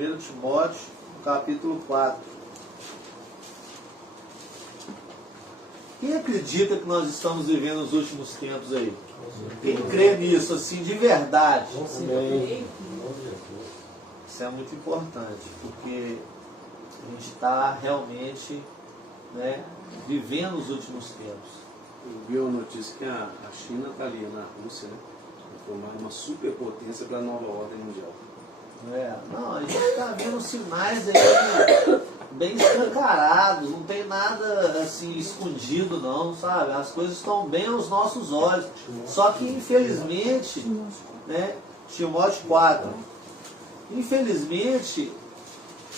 1 Timóteo, capítulo 4. Quem acredita que nós estamos vivendo os últimos tempos aí? Quem crê nisso, assim, de verdade? Amém. Isso é muito importante, porque a gente está realmente, né, vivendo os últimos tempos. Eu vi uma notícia que a China está ali na Rússia, né? Formar uma superpotência para a nova ordem mundial. Não, a gente está vendo sinais aí bem escancarados, não tem nada assim escondido não, sabe? As coisas estão bem aos nossos olhos. Só que infelizmente, né, Timóteo 4, infelizmente,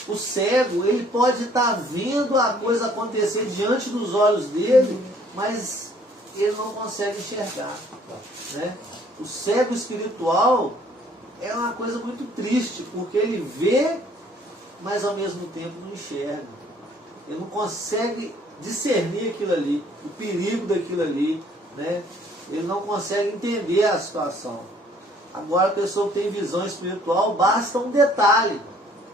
o cego, ele pode estar vendo a coisa acontecer diante dos olhos dele, mas ele não consegue enxergar, né? O cego espiritual é uma coisa muito triste, porque ele vê, mas ao mesmo tempo não enxerga. Ele não consegue discernir aquilo ali, o perigo daquilo ali, né? Ele não consegue entender a situação. Agora a pessoa que tem visão espiritual, basta um detalhe,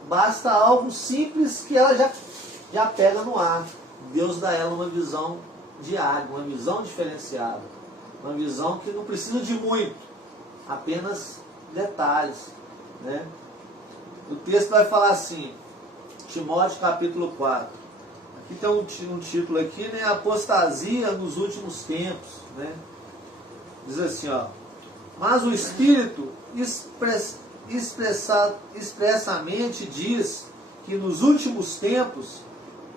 basta algo simples que ela já pega no ar. Deus dá a ela uma visão diária, uma visão diferenciada, uma visão que não precisa de muito, apenas detalhes, né? O texto vai falar assim, Timóteo capítulo 4. Aqui tem um título aqui, né? Apostasia nos últimos tempos, né? Diz assim, ó. Mas o Espírito expressamente diz que nos últimos tempos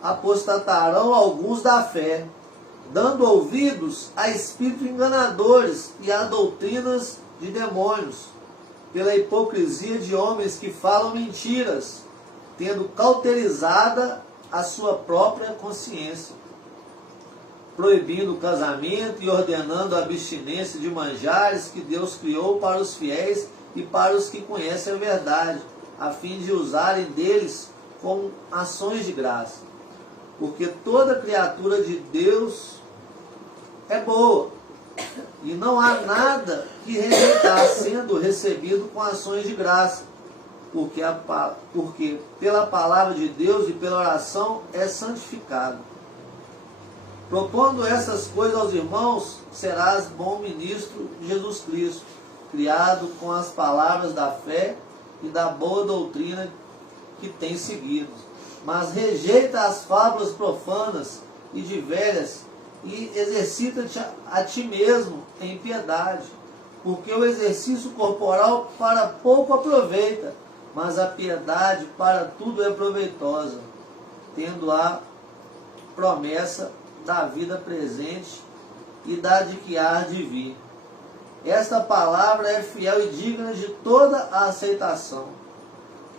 apostatarão alguns da fé, dando ouvidos a espíritos enganadores e a doutrinas de demônios, pela hipocrisia de homens que falam mentiras, tendo cauterizada a sua própria consciência, proibindo o casamento e ordenando a abstinência de manjares que Deus criou para os fiéis e para os que conhecem a verdade, a fim de usarem deles como ações de graça. Porque toda criatura de Deus é boa, e não há nada que rejeitar sendo recebido com ações de graça, porque pela palavra de Deus e pela oração é santificado. Propondo essas coisas aos irmãos, serás bom ministro de Jesus Cristo, criado com as palavras da fé e da boa doutrina que tem seguido. Mas rejeita as fábulas profanas e de velhas, e exercita-te a ti mesmo em piedade, porque o exercício corporal para pouco aproveita, mas a piedade para tudo é proveitosa, tendo a promessa da vida presente e da de que há de vir. Esta palavra é fiel e digna de toda a aceitação,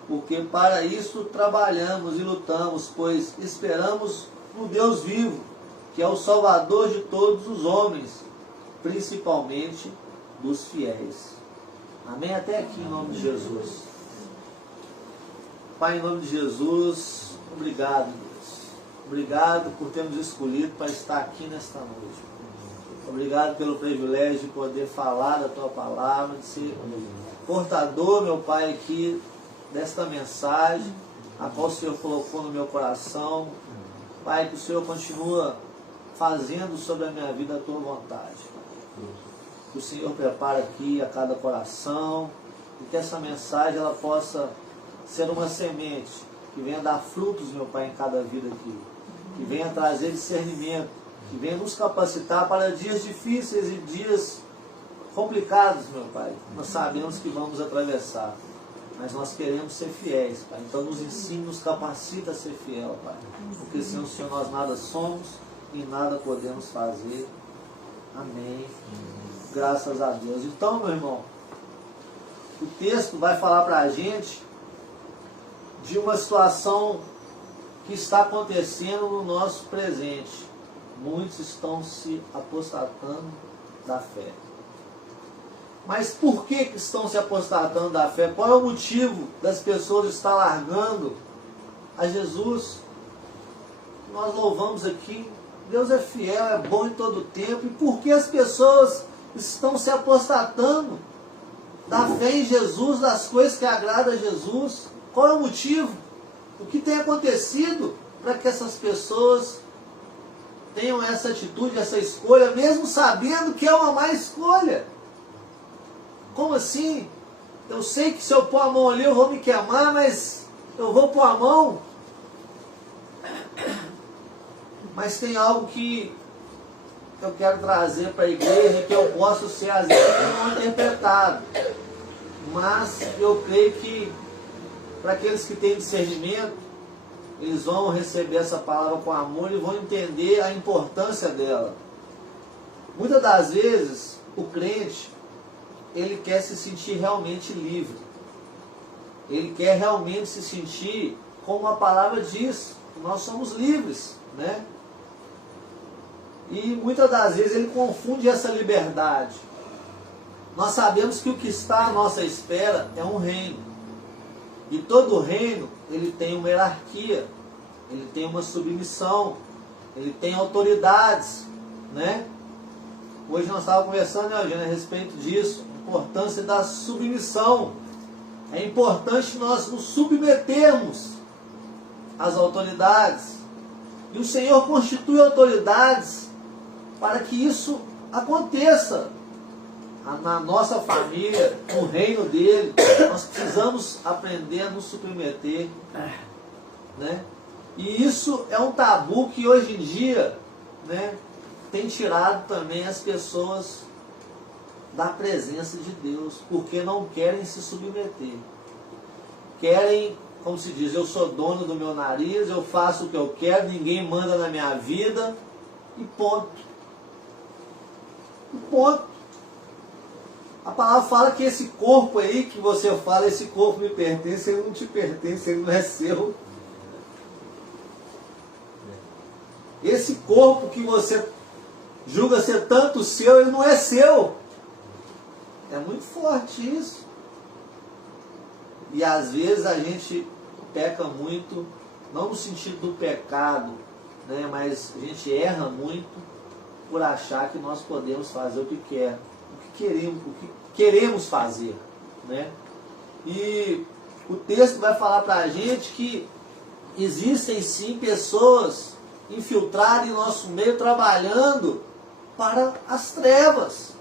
porque para isso trabalhamos e lutamos, pois esperamos no Deus vivo, que é o Salvador de todos os homens, principalmente dos fiéis. Amém? Até aqui, em nome de Jesus. Pai, em nome de Jesus, obrigado, Deus. Obrigado por termos escolhido para estar aqui nesta noite. Obrigado pelo privilégio de poder falar da Tua palavra, de ser portador, meu Pai, aqui desta mensagem, a qual o Senhor colocou no meu coração. Pai, que o Senhor continua fazendo sobre a minha vida a Tua vontade. Que o Senhor prepara aqui a cada coração e que essa mensagem ela possa ser uma semente que venha dar frutos, meu Pai, em cada vida aqui. Que venha trazer discernimento, que venha nos capacitar para dias difíceis e dias complicados, meu Pai. Nós sabemos que vamos atravessar, mas nós queremos ser fiéis, Pai. Então nos ensine, nos capacita a ser fiel, Pai. Porque sem o Senhor nós nada somos e nada podemos fazer. Amém. Graças a Deus. Então, meu irmão, o texto vai falar para a gente de uma situação que está acontecendo no nosso presente. Muitos estão se apostatando da fé. Mas por que estão se apostatando da fé? Qual é o motivo das pessoas estar largando a Jesus? Nós louvamos aqui, Deus é fiel, é bom em todo tempo. E por que as pessoas estão se apostatando da fé em Jesus, das coisas que agradam a Jesus? Qual é o motivo? O que tem acontecido para que essas pessoas tenham essa atitude, essa escolha, mesmo sabendo que é uma má escolha? Como assim? Eu sei que se eu pôr a mão ali eu vou me queimar, mas eu vou pôr a mão. Mas tem algo que eu quero trazer para a igreja, que eu posso ser às vezes mal interpretado. Mas eu creio que para aqueles que têm discernimento, eles vão receber essa palavra com amor e vão entender a importância dela. Muitas das vezes, o crente, ele quer se sentir realmente livre. Ele quer realmente se sentir, como a palavra diz, nós somos livres, né? E muitas das vezes ele confunde essa liberdade. Nós sabemos que o que está à nossa espera é um reino. E todo reino, ele tem uma hierarquia, ele tem uma submissão, ele tem autoridades, né? Hoje nós estávamos conversando, né, Eugênio, a respeito disso, a importância da submissão. É importante nós nos submetermos às autoridades. E o Senhor constitui autoridades para que isso aconteça na nossa família, no reino dele. Nós precisamos aprender a nos submeter, né? E isso é um tabu que hoje em dia, né, tem tirado também as pessoas da presença de Deus, porque não querem se submeter. Querem, como se diz, eu sou dono do meu nariz, eu faço o que eu quero, ninguém manda na minha vida, e ponto. E ponto. A palavra fala que esse corpo aí que você fala, esse corpo me pertence, ele não te pertence, ele não é seu. Esse corpo que você julga ser tanto seu, ele não é seu. É muito forte isso. E às vezes a gente peca muito, não no sentido do pecado, né, mas a gente erra muito por achar que nós podemos fazer o que quer. O que queremos fazer, né? E o texto vai falar para a gente que existem sim pessoas infiltradas em nosso meio trabalhando para as trevas,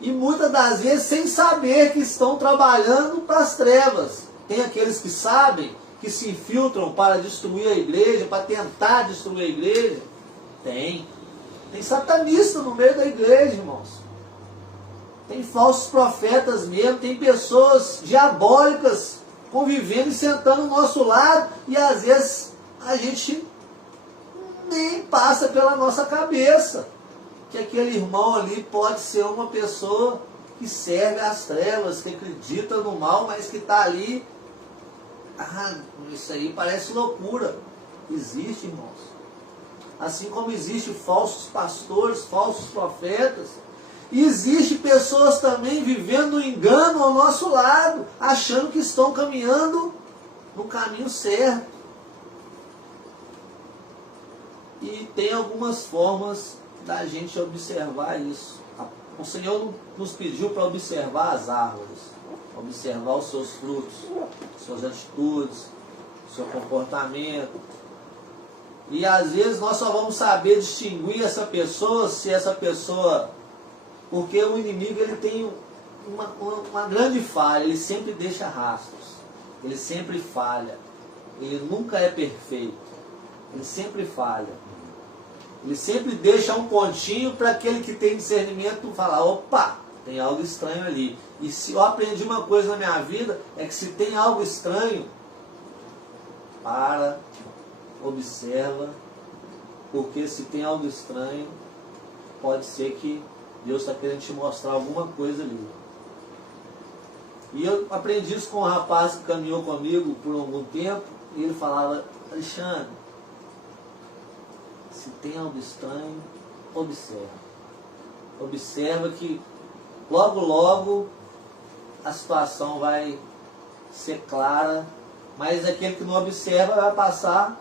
e muitas das vezes sem saber que estão trabalhando para as trevas. Tem aqueles que sabem, que se infiltram para destruir a igreja, para tentar destruir a igreja. Tem satanista no meio da igreja, irmãos. Tem falsos profetas mesmo, tem pessoas diabólicas convivendo e sentando ao nosso lado, e às vezes a gente nem passa pela nossa cabeça que aquele irmão ali pode ser uma pessoa que serve às trevas, que acredita no mal, mas que está ali. Isso aí parece loucura. Existe, irmãos. Assim como existe falsos pastores, falsos profetas, e existe pessoas também vivendo o engano ao nosso lado, achando que estão caminhando no caminho certo. E tem algumas formas da gente observar isso. O Senhor nos pediu para observar as árvores, observar os seus frutos, suas atitudes, seu comportamento. E às vezes nós só vamos saber distinguir essa pessoa, se essa pessoa... Porque o inimigo, ele tem uma grande falha, ele sempre deixa rastros, ele sempre falha, ele nunca é perfeito, ele sempre falha. Ele sempre deixa um pontinho para aquele que tem discernimento falar, opa, tem algo estranho ali. E se eu aprendi uma coisa na minha vida, é que se tem algo estranho, para, observa, porque se tem algo estranho, pode ser que Deus está querendo te mostrar alguma coisa ali. E eu aprendi isso com um rapaz que caminhou comigo por algum tempo, e ele falava, Alexandre, se tem algo estranho, observa. Observa que logo, logo a situação vai ser clara, mas aquele que não observa vai passar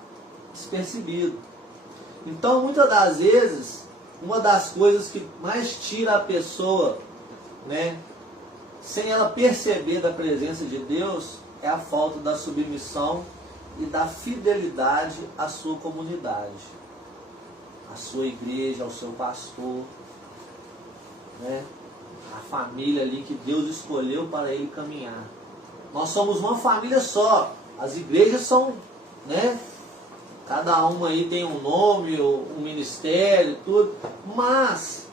despercebido. Então, muitas das vezes, uma das coisas que mais tira a pessoa, né, sem ela perceber da presença de Deus, é a falta da submissão e da fidelidade à sua comunidade, à sua igreja, ao seu pastor, né? A família ali que Deus escolheu para ele caminhar. Nós somos uma família só. As igrejas são, né? Cada uma aí tem um nome, um ministério, tudo. Mas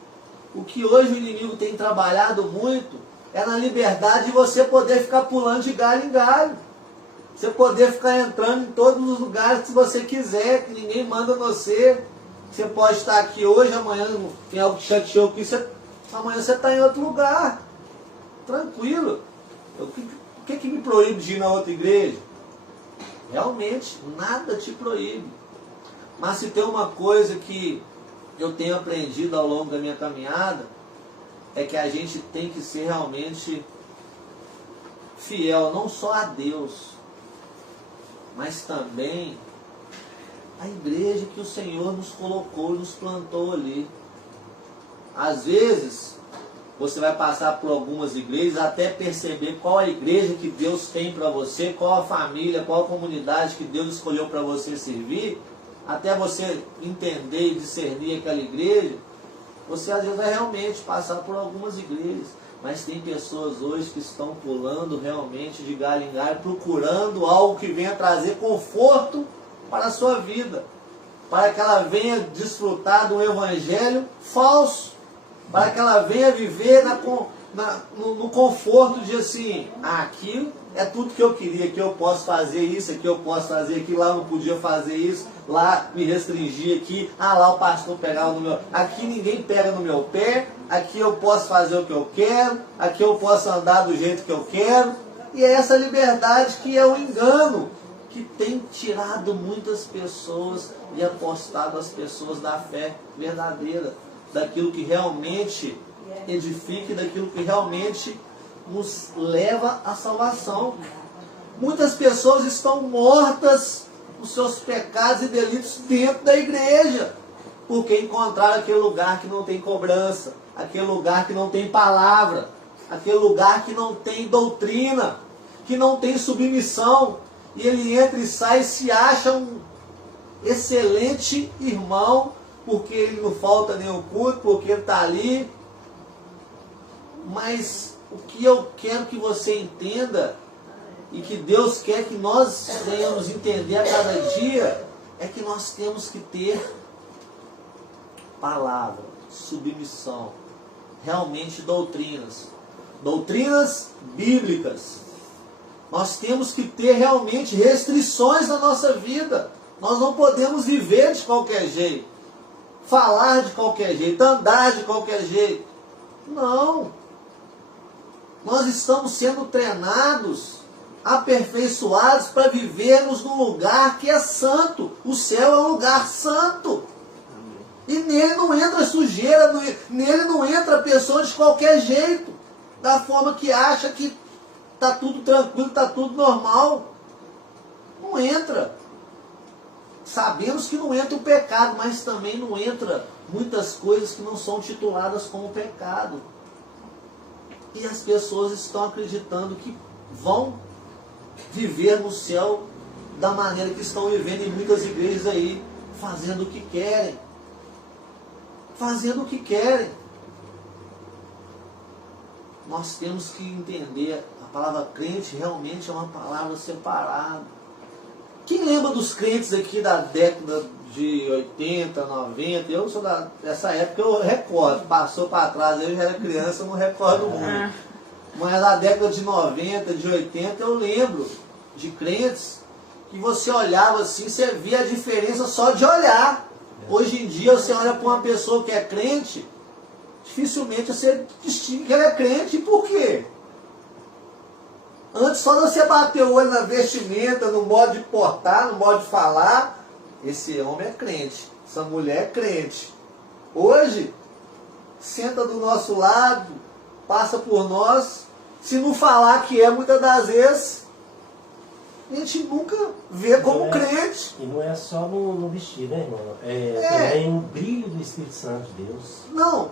o que hoje o inimigo tem trabalhado muito é na liberdade de você poder ficar pulando de galho em galho. Você poder ficar entrando em todos os lugares que você quiser, que ninguém manda você. Você pode estar aqui hoje, amanhã tem algo que chateou aqui, amanhã você está em outro lugar. Tranquilo. O que me proíbe de ir na outra igreja? Realmente, nada te proíbe. Mas se tem uma coisa que eu tenho aprendido ao longo da minha caminhada, é que a gente tem que ser realmente fiel, não só a Deus, mas também a igreja que o Senhor nos colocou, nos plantou ali. Às vezes, você vai passar por algumas igrejas até perceber qual a igreja que Deus tem para você, qual a família, qual a comunidade que Deus escolheu para você servir, até você entender e discernir aquela igreja. Você às vezes vai realmente passar por algumas igrejas, mas tem pessoas hoje que estão pulando realmente de galho em galho, procurando algo que venha trazer conforto para a sua vida, para que ela venha desfrutar de um evangelho falso, para que ela venha viver no conforto de assim, aqui é tudo que eu queria, aqui eu posso fazer isso, aqui eu posso fazer aquilo, lá eu não podia fazer isso, lá me restringia aqui, lá o pastor pegava no meu... Aqui ninguém pega no meu pé, aqui eu posso fazer o que eu quero, aqui eu posso andar do jeito que eu quero, e é essa liberdade que é o engano, que tem tirado muitas pessoas e apostado as pessoas da fé verdadeira, daquilo que realmente edifica, daquilo que realmente nos leva à salvação. Muitas pessoas estão mortas os seus pecados e delitos dentro da igreja, porque encontraram aquele lugar que não tem cobrança, aquele lugar que não tem palavra, aquele lugar que não tem doutrina, que não tem submissão, e ele entra e sai e se acha um excelente irmão, porque ele não falta nenhum culto, porque ele está ali. Mas o que eu quero que você entenda, e que Deus quer que nós venhamos entender a cada dia, é que nós temos que ter palavra, submissão, realmente doutrinas bíblicas. Nós temos que ter realmente restrições na nossa vida. Nós não podemos viver de qualquer jeito, falar de qualquer jeito, andar de qualquer jeito. Não. Nós estamos sendo treinados, aperfeiçoados para vivermos num lugar que é santo. O céu é um lugar santo. E nele não entra sujeira, nele não entra pessoa de qualquer jeito, da forma que acha que está tudo tranquilo, está tudo normal. Não entra. Sabemos que não entra o pecado, mas também não entra muitas coisas que não são tituladas como pecado. E as pessoas estão acreditando que vão viver no céu da maneira que estão vivendo em muitas igrejas aí, fazendo o que querem. Fazendo o que querem. Nós temos que entender, a palavra crente realmente é uma palavra separada. Quem lembra dos crentes aqui da década de 80, 90? Eu sou dessa época, eu recordo. Passou para trás, eu já era criança, eu não recordo muito. Mas na década de 90, de 80, eu lembro de crentes que você olhava assim, você via a diferença só de olhar. Hoje em dia, você olha para uma pessoa que é crente, dificilmente você distingue que ela é crente. Por quê? Antes, só você bater o olho na vestimenta, no modo de portar, no modo de falar, esse homem é crente, essa mulher é crente. Hoje, senta do nosso lado, passa por nós, se não falar que é, muitas das vezes, a gente nunca vê como crente. E não é só no vestir, né, irmão? É também o brilho do Espírito Santo de Deus. Não.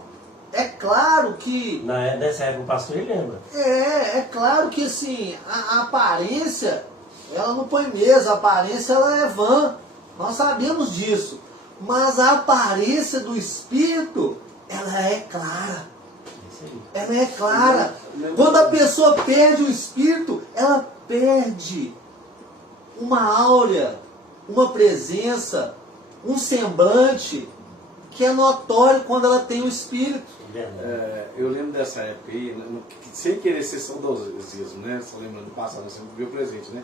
é claro que... Nessa época o pastor ele lembra. É claro que assim, a aparência, ela não põe mesa, a aparência ela é vã. Nós sabemos disso. Mas a aparência do Espírito, ela é clara. Ela é clara. Quando a pessoa perde o Espírito, ela perde uma áurea, uma presença, um semblante que é notório quando ela tem o Espírito. Eu lembro dessa época aí, sem querer ser saudosismo, né? Só lembrando do passado, nós sempre viveu presente, né?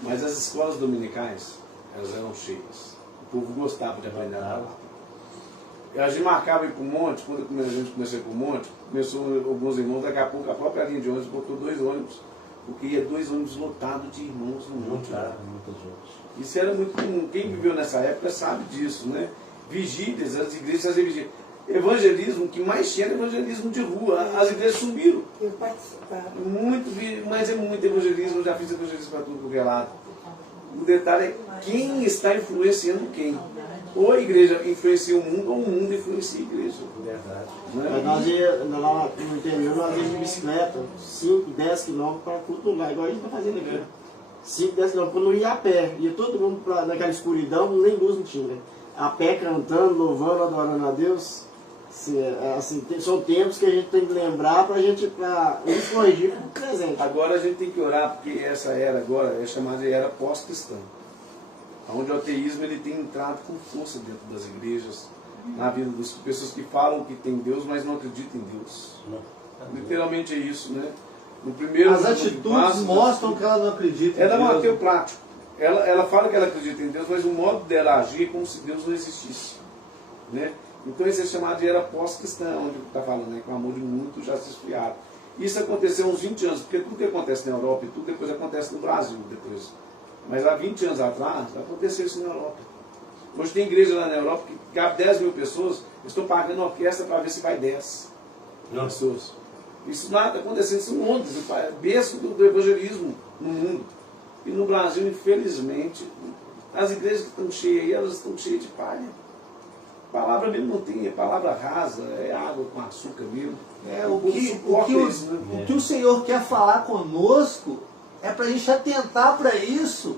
Mas as escolas dominicais, elas eram cheias. O povo gostava de aprender a palavra. A gente marcava ir para o monte, quando a gente começou a ir para o monte, começou alguns irmãos, daqui a pouco a própria linha de ônibus botou 2 ônibus, porque ia 2 ônibus lotados de irmãos no monte. Muita gente. Isso era muito comum. Quem viveu nessa época sabe disso, né? Vigílias, as igrejas faziam vigílias. Evangelismo, o que mais tinha era evangelismo de rua. As igrejas sumiram. Eu participava. Mas é muito evangelismo, eu já fiz evangelismo para tudo que é lado. O detalhe é quem está influenciando quem. Ou a igreja influencia o mundo, ou o mundo influencia a igreja. Verdade. Mas nós ia lá no interior, nós íamos de bicicleta, 5, 10 quilômetros para culto lá, igual a gente está fazendo aqui. 5, 10 quilômetros, quando não ia a pé, ia todo mundo naquela escuridão, nem luz não tinha. A pé cantando, louvando, adorando a Deus. Assim, são tempos que a gente tem que lembrar para a gente nos corrigir para o presente. Agora a gente tem que orar, porque essa era agora é chamada de era pós-cristã. Onde o ateísmo ele tem entrado com força dentro das igrejas, na vida das pessoas que falam que tem Deus, mas não acreditam em Deus. Literalmente é isso, né? No primeiro As atitudes mostram que ela não acredita em Deus. Ela não é Deus. ateu prático. Ela fala que ela acredita em Deus, mas o modo dela agir é como se Deus não existisse. Né? Então isso é chamado de era pós-cristã, onde está falando, né? Que o amor de muito já se esfriaram. Isso aconteceu há uns 20 anos, porque tudo que acontece na Europa e tudo depois acontece no Brasil depois. Mas há 20 anos atrás, aconteceu isso na Europa. Hoje tem igreja lá na Europa que cabe 10 mil pessoas, estão pagando orquestra para ver se vai 10 pessoas. Isso nada está acontecendo, isso em Londres, o berço do evangelismo no mundo. E no Brasil, infelizmente, as igrejas que estão cheias aí, elas estão cheias de palha. A palavra mesmo não tem, é palavra rasa, é água com açúcar mesmo. O que o Senhor quer falar conosco é para a gente atentar para isso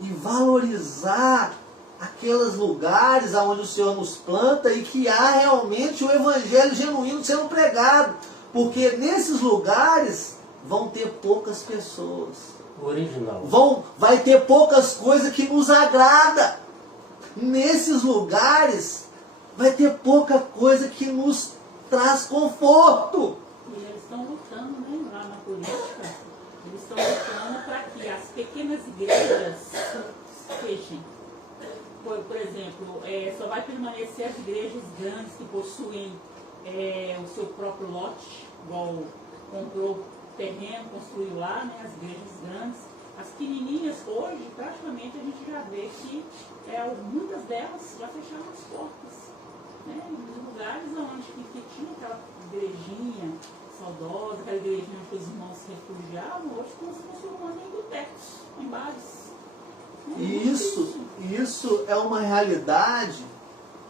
e valorizar aqueles lugares onde o Senhor nos planta e que há realmente o evangelho genuíno sendo pregado. Porque nesses lugares vão ter poucas pessoas. O original. Vai ter poucas coisas que nos agrada. Nesses lugares vai ter pouca coisa que nos traz conforto. E eles estão lutando, né, lá na política, eles estão lutando para que as pequenas igrejas fechem. Por exemplo, só vai permanecer as igrejas grandes que possuem o seu próprio lote, igual comprou terreno, construiu lá, né, as igrejas grandes. As pequenininhas hoje, praticamente, a gente já vê que muitas delas já fecharam as portas. Né, nos lugares onde que tinha aquela igrejinha saudosa, aquela igrejinha onde os irmãos se refugiavam, hoje estão se transformando em botecos, em bares. E isso é uma realidade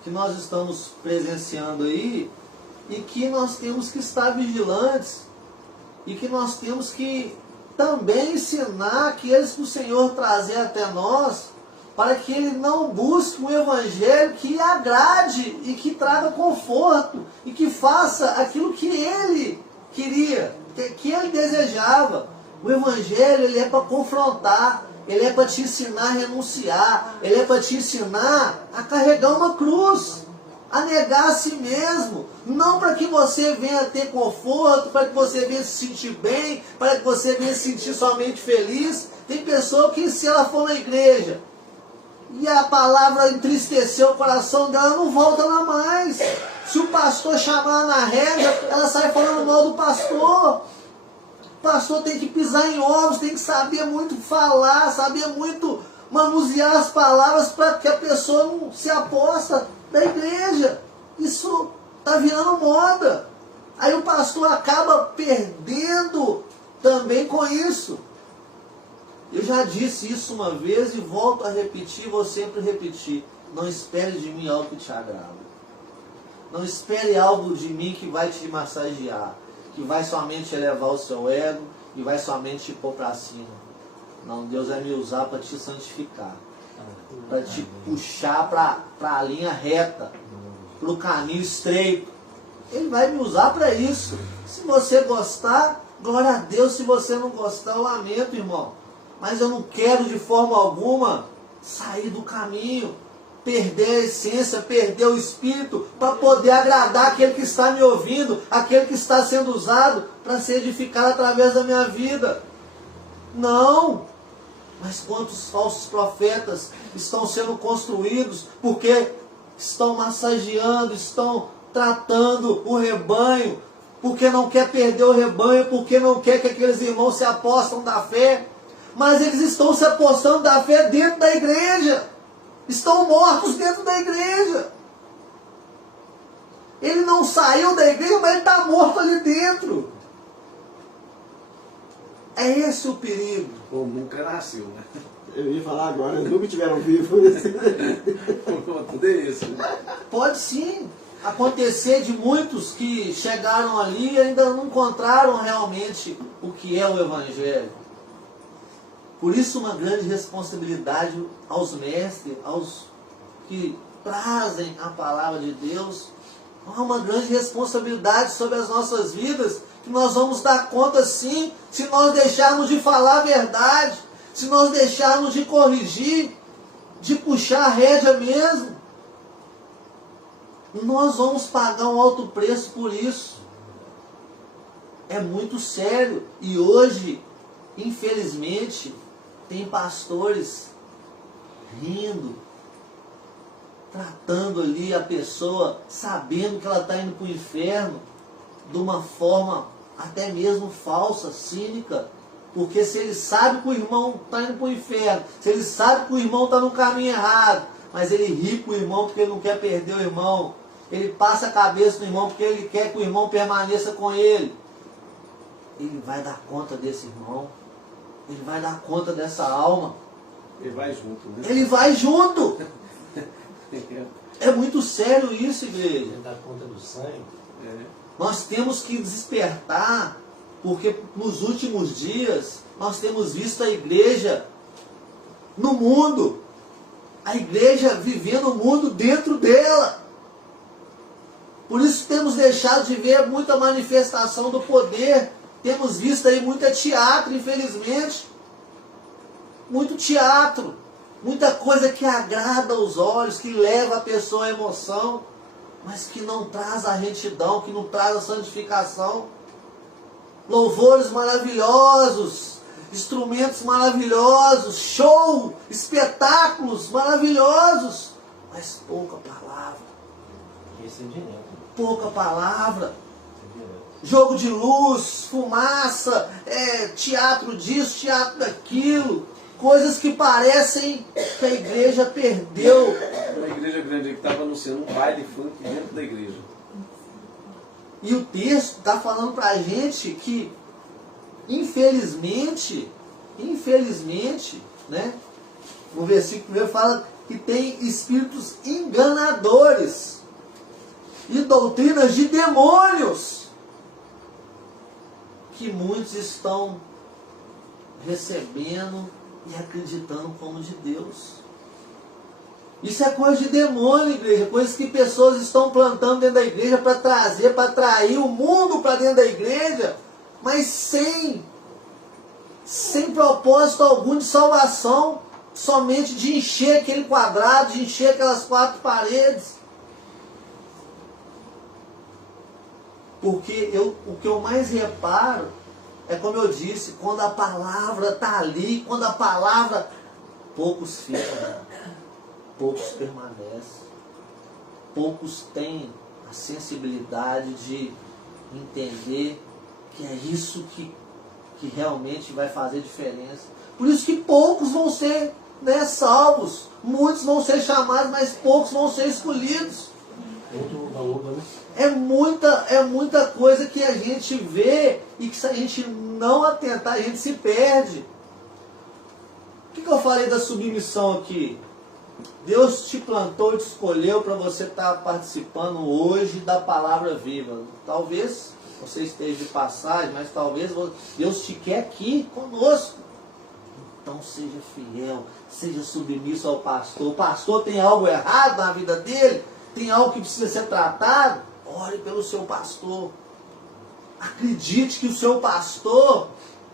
que nós estamos presenciando aí e que nós temos que estar vigilantes e que nós temos que também ensinar aqueles que o Senhor trazer até nós para que ele não busque um evangelho que agrade e que traga conforto e que faça aquilo que ele queria, que ele desejava. O evangelho ele é para confrontar, ele é para te ensinar a renunciar, ele é para te ensinar a carregar uma cruz, a negar a si mesmo, não para que você venha ter conforto, para que você venha se sentir bem, para que você venha se sentir somente feliz. Tem pessoa que se ela for na igreja e a palavra entristeceu o coração dela, não volta lá mais. Se o pastor chamar na reza, ela sai falando mal do pastor. O pastor tem que pisar em ovos, tem que saber muito falar, saber muito manusear as palavras para que a pessoa não se aposta da igreja. Isso está virando moda. Aí o pastor acaba perdendo também com isso. Eu já disse isso uma vez e volto a repetir, vou sempre repetir. Não espere de mim algo que te agrada. Não espere algo de mim que vai te massagear, que vai somente elevar o seu ego e vai somente te pôr para cima. Não, Deus vai me usar para te santificar, para te puxar para a linha reta, para o caminho estreito. Ele vai me usar para isso. Se você gostar, glória a Deus. Se você não gostar, eu lamento, irmão. Mas eu não quero de forma alguma sair do caminho, perder a essência, perder o espírito, para poder agradar aquele que está me ouvindo, aquele que está sendo usado para ser edificado através da minha vida. Não! Mas quantos falsos profetas estão sendo construídos porque estão massageando, estão tratando o rebanho, porque não quer perder o rebanho, porque não quer que aqueles irmãos se apostam da fé. Mas eles estão se apostando da fé dentro da igreja. Estão mortos dentro da igreja. Ele não saiu da igreja, mas ele está morto ali dentro. É esse o perigo. Ou nunca nasceu, né? Eu ia falar agora, eles nunca tiveram vivo. Tudo é isso. Né? Pode sim acontecer de muitos que chegaram ali e ainda não encontraram realmente o que é o Evangelho. Por isso uma grande responsabilidade aos mestres, aos que trazem a palavra de Deus. Há uma grande responsabilidade sobre as nossas vidas, que nós vamos dar conta sim, se nós deixarmos de falar a verdade, se nós deixarmos de corrigir, de puxar a rédea mesmo. Nós vamos pagar um alto preço por isso. É muito sério. E hoje, infelizmente, tem pastores rindo, tratando ali a pessoa, sabendo que ela está indo para o inferno, de uma forma até mesmo falsa, cínica. Porque se ele sabe que o irmão está indo para o inferno, se ele sabe que o irmão está no caminho errado, mas ele ri para o irmão porque ele não quer perder o irmão, ele passa a cabeça no irmão porque ele quer que o irmão permaneça com ele, ele vai dar conta desse irmão, ele vai dar conta dessa alma. Ele vai junto, né? Ele vai junto. É muito sério isso, igreja. Ele dá conta do sangue. É. Nós temos que despertar, porque nos últimos dias nós temos visto a igreja no mundo, a igreja vivendo o mundo dentro dela. Por isso temos deixado de ver muita manifestação do poder. Temos visto aí muita teatro, infelizmente. Muito teatro. Muita coisa que agrada os olhos, que leva a pessoa à emoção, mas que não traz a retidão, que não traz a santificação. Louvores maravilhosos, instrumentos maravilhosos, show, espetáculos maravilhosos, mas pouca palavra. Esse é direto. Pouca palavra. Esse é direto. Jogo de luz, fumaça, teatro disso, teatro daquilo. Coisas que parecem que a igreja perdeu. Uma igreja grande que estava anunciando um baile funk dentro da igreja. E o texto está falando para a gente que, infelizmente, né? O versículo primeiro fala que tem espíritos enganadores e doutrinas de demônios que muitos estão recebendo e acreditando como de Deus. Isso é coisa de demônio, igreja. Coisas que pessoas estão plantando dentro da igreja para trazer, para atrair o mundo para dentro da igreja, mas sem propósito algum de salvação, somente de encher aquele quadrado, de encher aquelas 4 paredes. Porque o que eu mais reparo é, como eu disse, quando a palavra está ali, quando a palavra, poucos ficam, poucos permanecem, poucos têm a sensibilidade de entender que é isso que realmente vai fazer diferença. Por isso que poucos vão ser, né, salvos, muitos vão ser chamados, mas poucos vão ser escolhidos. Muito valor, né? É muita coisa que a gente vê e que se a gente não atentar, a gente se perde. O que eu falei da submissão aqui? Deus te plantou e te escolheu para você estar participando hoje da palavra viva. Talvez você esteja de passagem, mas talvez Deus te quer aqui conosco. Então seja fiel, seja submisso ao pastor. O pastor tem algo errado na vida dele, tem algo que precisa ser tratado. Ore pelo seu pastor. Acredite que o seu pastor,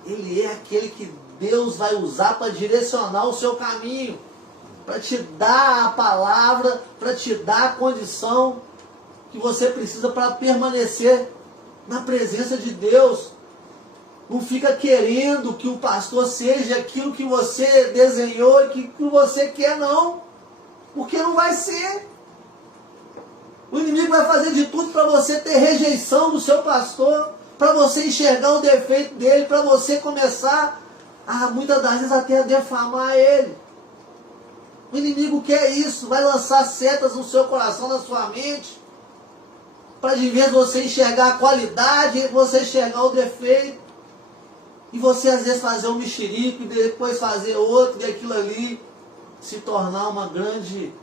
ele é aquele que Deus vai usar para direcionar o seu caminho, para te dar a palavra, para te dar a condição que você precisa para permanecer na presença de Deus. Não fica querendo que o pastor seja aquilo que você desenhou e que você quer, não. Porque não vai ser. O inimigo vai fazer de tudo para você ter rejeição do seu pastor, para você enxergar o defeito dele, para você começar muitas das vezes até a defamar ele. O inimigo quer isso, vai lançar setas no seu coração, na sua mente, para de vez você enxergar a qualidade, você enxergar o defeito, e você às vezes fazer um mexerico, e depois fazer outro, e aquilo ali se tornar uma grande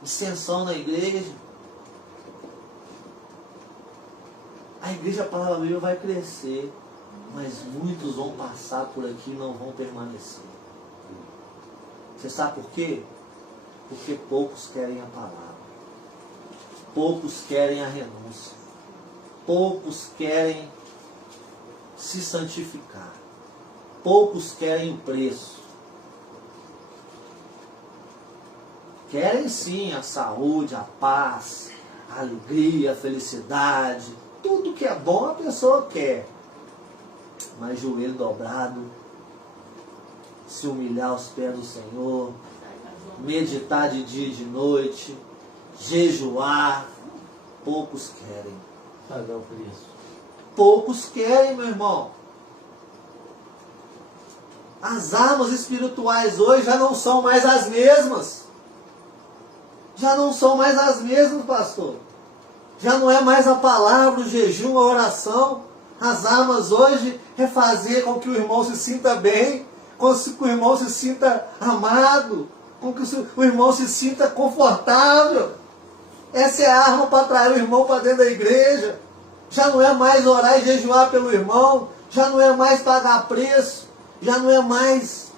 dissensão na igreja. A igreja, a palavra viva vai crescer, mas muitos vão passar por aqui e não vão permanecer. Você sabe por quê? Porque poucos querem a palavra. Poucos querem a renúncia. Poucos querem se santificar. Poucos querem o preço. Querem sim a saúde, a paz, a alegria, a felicidade. Tudo que é bom a pessoa quer. Mas joelho dobrado, se humilhar aos pés do Senhor, meditar de dia e de noite, jejuar, poucos querem. Pagar o preço. Poucos querem, meu irmão. As armas espirituais hoje já não são mais as mesmas. Já não são mais as mesmas, pastor. Já não é mais a palavra, o jejum, a oração. As armas hoje é fazer com que o irmão se sinta bem, com que o irmão se sinta amado, com que o irmão se sinta confortável. Essa é a arma para atrair o irmão para dentro da igreja. Já não é mais orar e jejuar pelo irmão, já não é mais pagar preço, já não é mais.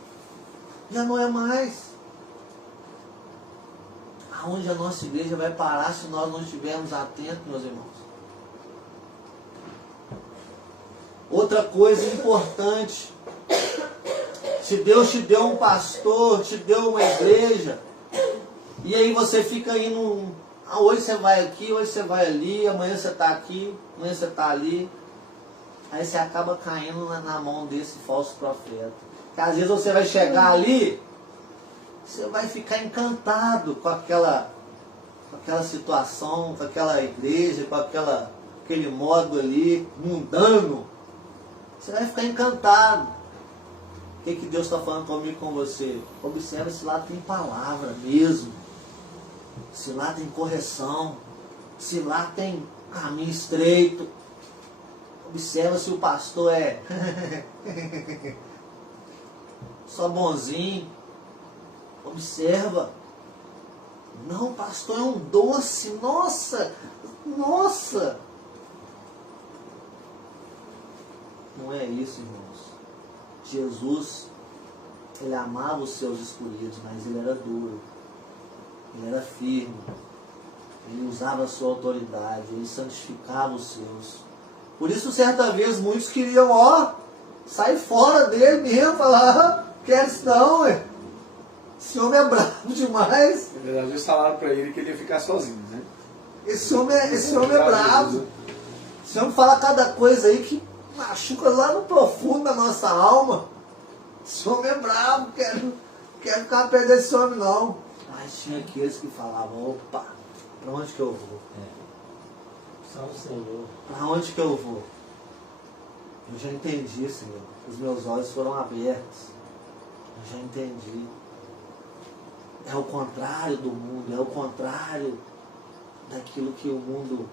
Aonde a nossa igreja vai parar se nós não estivermos atentos, meus irmãos? Outra coisa importante, se Deus te deu um pastor, te deu uma igreja, e aí você fica indo, hoje você vai aqui, hoje você vai ali, amanhã você está aqui, amanhã você está ali, aí você acaba caindo na mão desse falso profeta. Porque às vezes você vai chegar ali, você vai ficar encantado com aquela situação, com aquela igreja, com aquele modo ali, mundano. Você vai ficar encantado. O que Deus está falando comigo e com você? Observa se lá tem palavra mesmo. Se lá tem correção. Se lá tem caminho estreito. Observa se o pastor é só bonzinho. Observa. Não, pastor é um doce. Nossa. Não é isso, irmãos. Jesus, ele amava os seus escolhidos, mas ele era duro. Ele era firme. Ele usava a sua autoridade. Ele santificava os seus. Por isso, certa vez, muitos queriam, sair fora dele mesmo. Falar, quero isso não, ué. Esse homem é bravo demais. Na verdade, eles falaram para ele que ele ia ficar sozinho, né? Esse homem é bravo. Esse homem fala cada coisa aí que machuca lá no profundo da nossa alma. Esse homem é bravo, quero ficar perto desse homem não. Mas tinha aqueles que falavam, opa, para onde que eu vou? Salve o Senhor. Para onde que eu vou? Eu já entendi, Senhor. Os meus olhos foram abertos. Eu já entendi. É o contrário do mundo, é o contrário daquilo que o mundo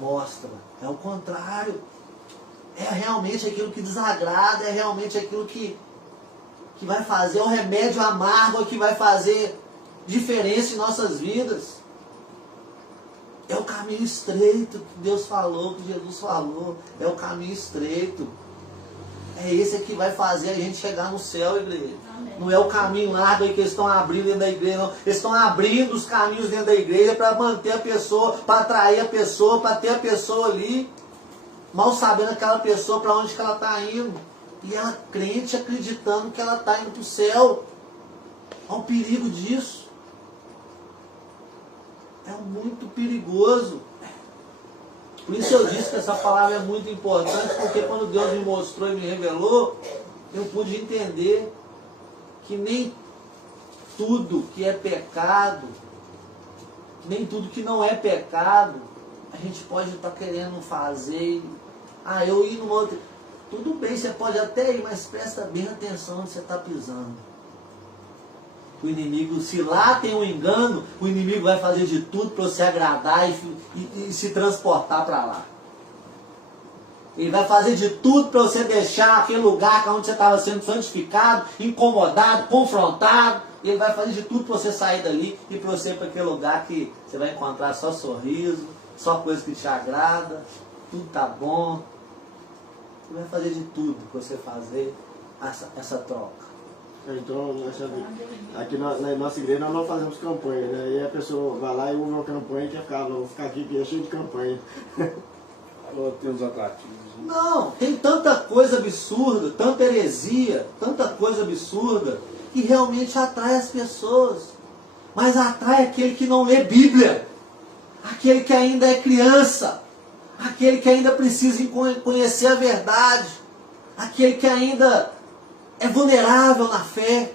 mostra. É o contrário. É realmente aquilo que desagrada, é realmente aquilo que que vai fazer, é o remédio amargo que vai fazer diferença em nossas vidas. É o caminho estreito que Deus falou, que Jesus falou. É o caminho estreito. É esse que vai fazer a gente chegar no céu, igreja. Amém. Não é o caminho largo aí que eles estão abrindo dentro da igreja, não. Eles estão abrindo os caminhos dentro da igreja para manter a pessoa, para atrair a pessoa, para ter a pessoa ali, mal sabendo aquela pessoa para onde que ela está indo. E ela crente, acreditando que ela está indo para o céu. Olha o perigo disso. É muito perigoso. Por isso eu disse que essa palavra é muito importante, porque quando Deus me mostrou e me revelou, eu pude entender que nem tudo que é pecado, nem tudo que não é pecado, a gente pode estar querendo fazer. Eu ir numa outra. Tudo bem, você pode até ir, mas presta bem atenção onde você está pisando. O inimigo, se lá tem um engano, o inimigo vai fazer de tudo para você agradar e se transportar para lá. Ele vai fazer de tudo para você deixar aquele lugar onde você estava sendo santificado, incomodado, confrontado. Ele vai fazer de tudo para você sair dali e para você ir para aquele lugar que você vai encontrar só sorriso, só coisa que te agrada, tudo tá bom. Ele vai fazer de tudo para você fazer essa troca. Então, aqui na nossa igreja nós não fazemos campanha, né? Aí a pessoa vai lá e ouve uma campanha e quer ficar, vou ficar aqui que é cheio de campanha. Tem uns atrativos. Não, tem tanta coisa absurda, tanta heresia, tanta coisa absurda, que realmente atrai as pessoas. Mas atrai aquele que não lê Bíblia, aquele que ainda é criança, aquele que ainda precisa conhecer a verdade, aquele que ainda é vulnerável na fé.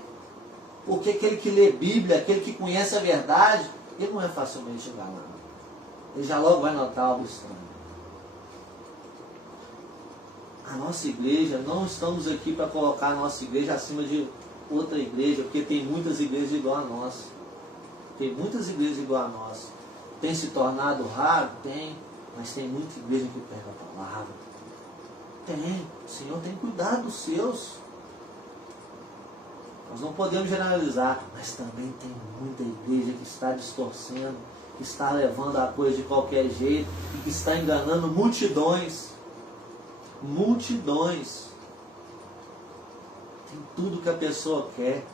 Porque aquele que lê Bíblia, aquele que conhece a verdade, ele não é facilmente enganado. Ele já logo vai notar algo estranho. A nossa igreja, não estamos aqui para colocar a nossa igreja acima de outra igreja, porque tem muitas igrejas igual a nossa. Tem muitas igrejas igual a nossa. Tem se tornado raro? Tem. Mas tem muita igreja que pega a palavra. Tem. O Senhor tem cuidado dos seus. Nós não podemos generalizar, mas também tem muita igreja que está distorcendo, que está levando a coisa de qualquer jeito e que está enganando multidões. Multidões. Tem tudo que a pessoa quer.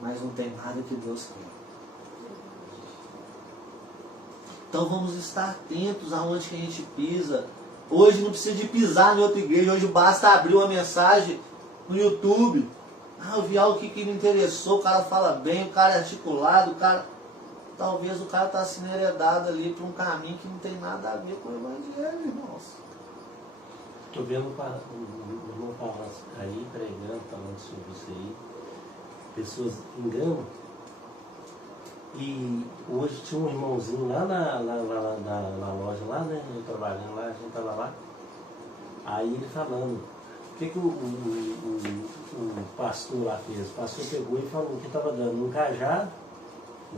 Mas não tem nada que Deus quer. Então vamos estar atentos aonde que a gente pisa. Hoje não precisa de pisar em outra igreja. Hoje basta abrir uma mensagem no YouTube. Eu vi algo que me interessou. O cara fala bem, o cara é articulado, o cara... Talvez o cara está sendo heredado ali para um caminho que não tem nada a ver com o evangelho, irmãos. Estou vendo o irmão Paulo aí pregando, falando sobre isso aí. Pessoas enganam. E hoje tinha um irmãozinho lá na loja, lá, né? Eu trabalhando lá, a gente estava lá. Aí ele falando, o que o pastor lá fez? O pastor pegou e falou que estava dando um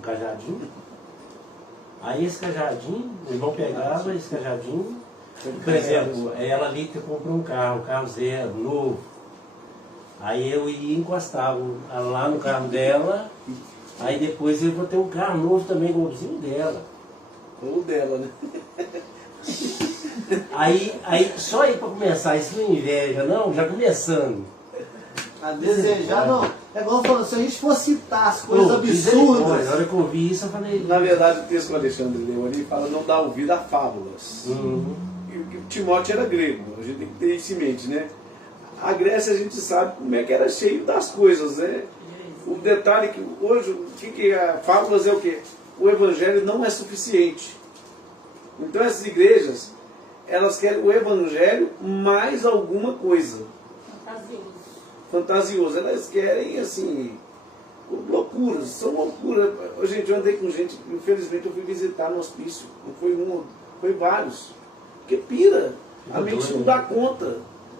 cajadinho. Aí esse cajadinho, o irmão pegava esse cajadinho, por exemplo, ela ali que comprou um carro zero, novo. Aí eu ia e encostava lá no carro dela, aí depois eu vou ter um carro novo também, igualzinho dela. Ou dela, né? Aí só aí para começar, isso não é inveja, não, já começando. A desejar, não. É igual falando, se a gente for citar as coisas absurdas. Na hora que eu ouvi isso, eu falei. Na verdade, o texto que o Alexandre leu ali fala não dá ouvido a fábulas. E o Timóteo era grego, a gente tem que ter isso em mente, né? A Grécia a gente sabe como é que era cheio das coisas, né? O detalhe que hoje, o que é fábulas é o quê? O evangelho não é suficiente. Então essas igrejas, elas querem o evangelho mais alguma coisa. Fantasioso. Elas querem, assim, loucuras, são loucuras. Gente, eu andei com gente, infelizmente eu fui visitar no hospício, não foi um, foi vários. Porque pira, a mente não dá conta.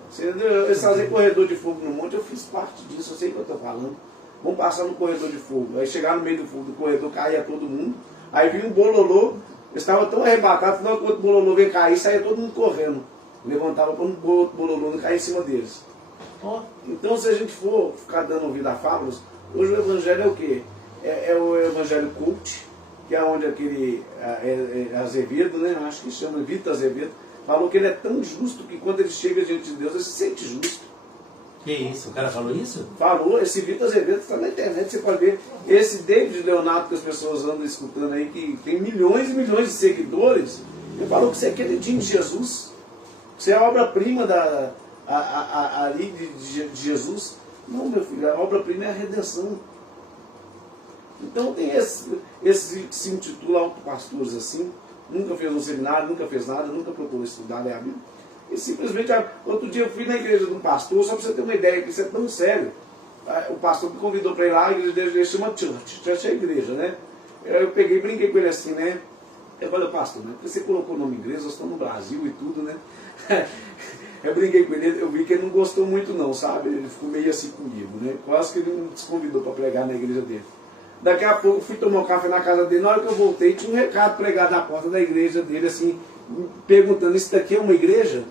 Você entendeu? Eu fazer corredor de fogo no monte, eu fiz parte disso, eu sei o que eu estou falando. Vamos passar no corredor de fogo. Aí chegar no meio do corredor, caía todo mundo. Aí vinha um bololô, eu estava tão arrebatado, que quando o bololô veio cair, saía todo mundo correndo. levantava para um bololô não cair em cima deles. Ó, Então, se a gente for ficar dando ouvido a fábulas, hoje o evangelho é o quê? É o evangelho cult, que é onde aquele Azevedo, né? Acho que chama Vitor Azevedo, falou que ele é tão justo que quando ele chega diante de Deus, ele se sente justo. que isso? O cara falou isso? Falou, esse Vitor Azevedo está na internet, você pode ver. Esse David Leonardo que as pessoas andam escutando aí, que tem milhões e milhões de seguidores, ele falou que você é queridinho de Jesus, que você é a obra-prima ali de Jesus. Não, meu filho, a obra-prima é a redenção. Então tem esse que se intitula autopastores assim, nunca fez um seminário, nunca fez nada, nunca procurou estudar a Bíblia. E simplesmente, outro dia eu fui na igreja de um pastor, só para você ter uma ideia, que isso é tão sério. O pastor me convidou para ir lá, a igreja dele chama Church, Church é a igreja, né? Eu peguei e brinquei com ele assim, né? Eu falei, pastor, né? Porque você colocou o nome igreja, nós estamos no Brasil e tudo, né? Eu brinquei com ele, eu vi que ele não gostou muito não, sabe? Ele ficou meio assim comigo, né? Quase que ele me desconvidou para pregar na igreja dele. Daqui a pouco fui tomar um café na casa dele, na hora que eu voltei tinha um recado pregado na porta da igreja dele, assim, perguntando, isso daqui é uma igreja?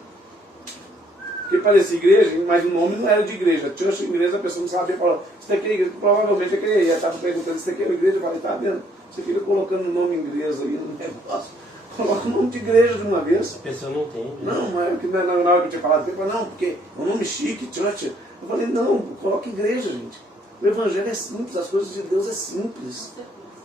Porque parecia igreja, mas o nome não era de igreja. Church, igreja, a pessoa não sabia, falou, isso daqui é igreja, provavelmente é que ele estava perguntando, isso daqui é uma igreja? Eu falei, tá vendo? Você fica colocando o nome inglês aí no negócio, coloca o nome de igreja de uma vez. A pessoa não entende. Não, mas na hora que eu tinha falado, eu falei, não, porque é um nome chique, Church. Eu falei, não, coloca igreja, gente. O evangelho é simples, as coisas de Deus é simples.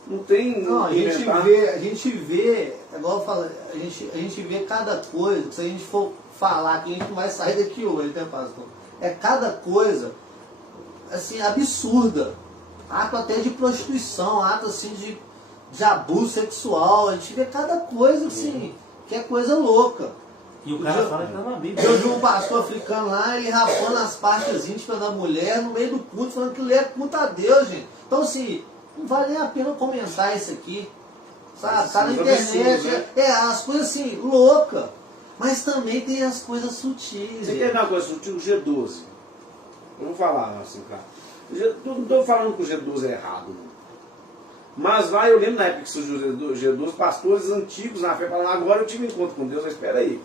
Não tem. Não, a gente vê, igual eu falo, a gente vê cada coisa, que se a gente for falar que a gente não vai sair daqui hoje, né, pastor? É cada coisa, assim, absurda. Ato até de prostituição, ato assim de abuso sexual. A gente vê cada coisa, assim, que é coisa louca. E o cara fala que tá na Bíblia. Eu vi um pastor africano lá, ele rapando as partes íntimas da mulher no meio do culto, falando que ele é culto a Deus, gente. Então, assim, não vale nem a pena comentar isso aqui. Sabe? Tá na internet. As coisas assim, loucas. Mas também tem as coisas sutis. Você quer ver uma coisa sutil? O G12. Eu vou falar assim, cara. Não estou falando que o G12 é errado, não. Mas lá, eu lembro na época que surgiu o G12, pastores antigos na fé falaram, agora eu tive um encontro com Deus, mas espera aí.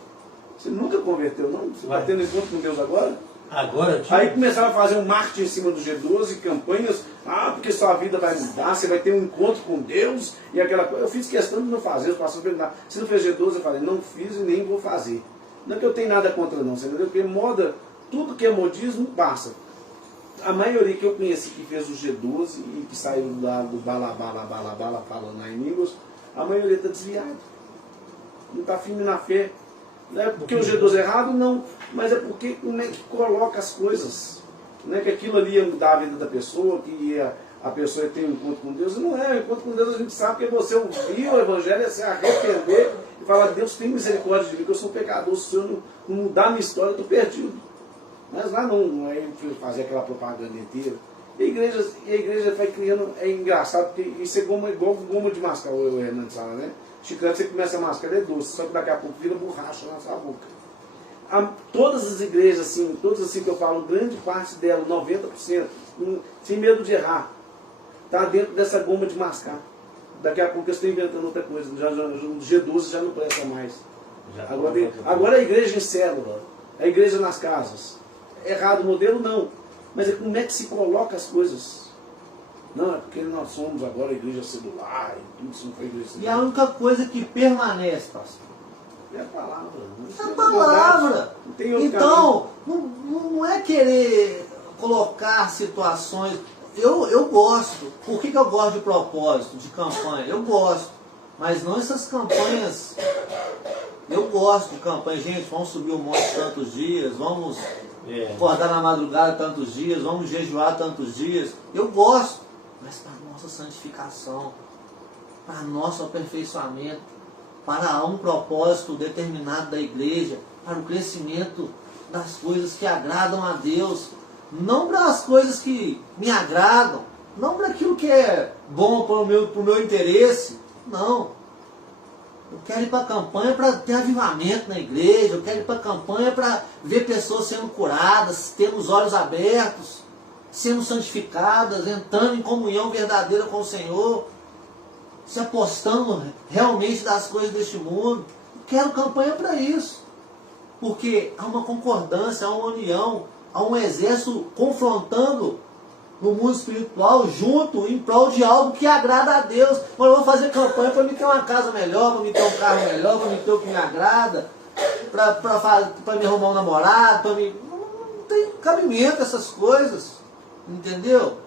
Você nunca converteu, não? Você está tendo encontro com Deus agora? Agora, tipo... Aí começaram a fazer um marketing em cima do G12, campanhas, porque sua vida vai mudar, você vai ter um encontro com Deus, e aquela coisa. Eu fiz questão de não fazer, os pastores perguntaram, você não fez G12? Eu falei, não fiz e nem vou fazer. Não é que eu tenho nada contra não, você entendeu? Porque moda, tudo que é modismo, passa. A maioria que eu conheci que fez o G12 e que saiu do bala falando lá em línguas, a maioria está desviada. Não está firme na fé. Não é porque o G12 é errado, não. Mas é porque como é que coloca as coisas. Não é que aquilo ali ia mudar a vida da pessoa, que a pessoa ia ter um encontro com Deus. Não é, o encontro com Deus a gente sabe que você ouvir o Evangelho é se arrepender e falar, Deus tem misericórdia de mim, que eu sou um pecador, se eu não mudar a minha história, eu estou perdido. Mas lá não é fazer aquela propaganda inteira. E a igreja vai criando, é engraçado, porque isso é igual goma de mascar, o Hernandes fala, né? Chiclete, você começa a mascar, ele é doce, só que daqui a pouco vira borracha na sua boca. Todas as igrejas, assim, todas assim que eu falo, grande parte delas, 90%, sem medo de errar, está dentro dessa goma de mascar. Daqui a pouco eles estão inventando outra coisa, o G12 já não presta mais. Agora a igreja em célula, a igreja nas casas. Errado o modelo, não. Mas é como é que se coloca as coisas. Não, é porque nós somos agora a igreja celular e tudo isso não foi igreja celular. E a única coisa que permanece, pastor, é a palavra. é a palavra. Então, não é querer colocar situações. Eu gosto. Por que eu gosto de propósito, de campanha? Eu gosto. Mas não essas campanhas. Eu gosto de campanha. Gente, vamos subir o monte tantos dias, vamos acordar na madrugada tantos dias, vamos jejuar tantos dias. Eu gosto. Mas para a nossa santificação, para nosso aperfeiçoamento, para um propósito determinado da igreja, para o crescimento das coisas que agradam a Deus, não para as coisas que me agradam, não para aquilo que é bom para o meu interesse, não. Eu quero ir para a campanha para ter avivamento na igreja, eu quero ir para a campanha para ver pessoas sendo curadas, tendo os olhos abertos, sendo santificadas, entrando em comunhão verdadeira com o Senhor, se apostando realmente das coisas deste mundo. Eu quero campanha para isso. Porque há uma concordância, há uma união, há um exército confrontando no mundo espiritual junto em prol de algo que agrada a Deus. Mas eu vou fazer campanha para me ter uma casa melhor, para me ter um carro melhor, para me ter o que me agrada, para me arrumar um namorado, para me... Não tem cabimento essas coisas, entendeu?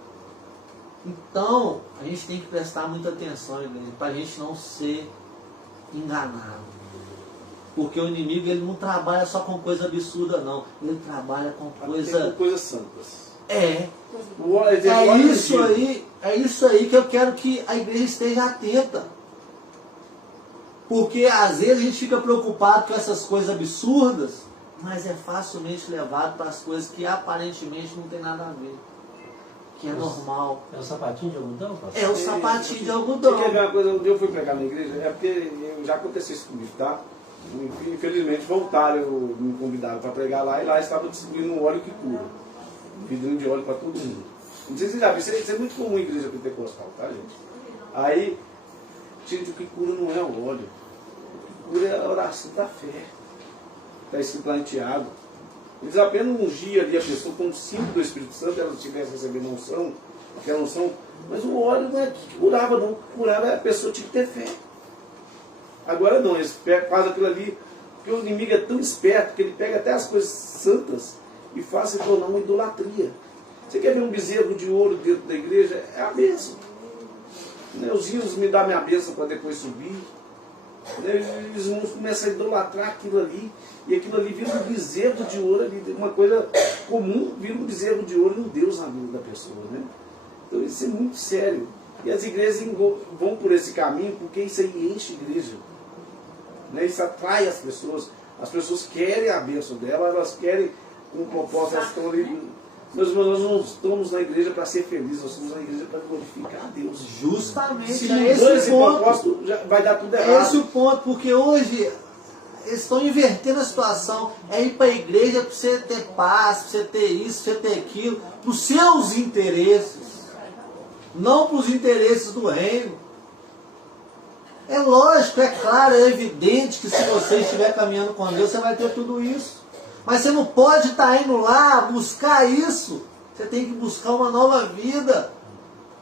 Então, a gente tem que prestar muita atenção, para a gente não ser enganado. Porque o inimigo, ele não trabalha só com coisa absurda, não. Ele trabalha com coisas santas. É isso aí que eu quero que a igreja esteja atenta. Porque às vezes a gente fica preocupado com essas coisas absurdas, mas é facilmente levado para as coisas que aparentemente não tem nada a ver. Que é normal. É o sapatinho de algodão, pastor? É o sapatinho de algodão. Você quer ver uma coisa? Um dia eu fui pregar na igreja, é porque já aconteceu isso comigo, tá? Infelizmente voltaram, me convidaram para pregar lá, e lá estava distribuindo um óleo que cura. Um vidrinho de óleo para todo mundo. Não sei se você já viu, isso é muito comum em igreja pentecostal, tá, gente? Aí, gente, o que cura não é o óleo. O que cura é a oração da fé. Está escrito lá em Tiago. Eles apenas ungiam ali a pessoa com o símbolo do Espírito Santo, ela tivesse recebendo unção, aquela unção. Mas o óleo não é que curava, não. O que curava é a pessoa tinha que ter fé. Agora não, eles fazem aquilo ali, porque o inimigo é tão esperto que ele pega até as coisas santas e faz se tornar uma idolatria. Você quer ver um bezerro de ouro dentro da igreja? É a bênção. Os ímãos me dão minha bênção para depois subir. Eles vão começar a idolatrar aquilo ali, e aquilo ali vira um bezerro de ouro ali, uma coisa comum, vira um bezerro de ouro e um Deus na vida da pessoa, né? Então isso é muito sério. E as igrejas vão por esse caminho porque isso aí enche a igreja, né? Isso atrai as pessoas querem a bênção dela, elas querem um propósito, elas estão ali. Nós não estamos na igreja para ser felizes, nós estamos na igreja para glorificar a Deus. Justamente, se é esse ponto. Propósito, já vai dar tudo errado. É esse o ponto, porque hoje eles estão invertendo a situação. É ir para a igreja para você ter paz, para você ter isso, para você ter aquilo, para os seus interesses, não para os interesses do reino. É lógico, é claro, é evidente que se você estiver caminhando com Deus, você vai ter tudo isso. Mas você não pode estar indo lá buscar isso. Você tem que buscar uma nova vida.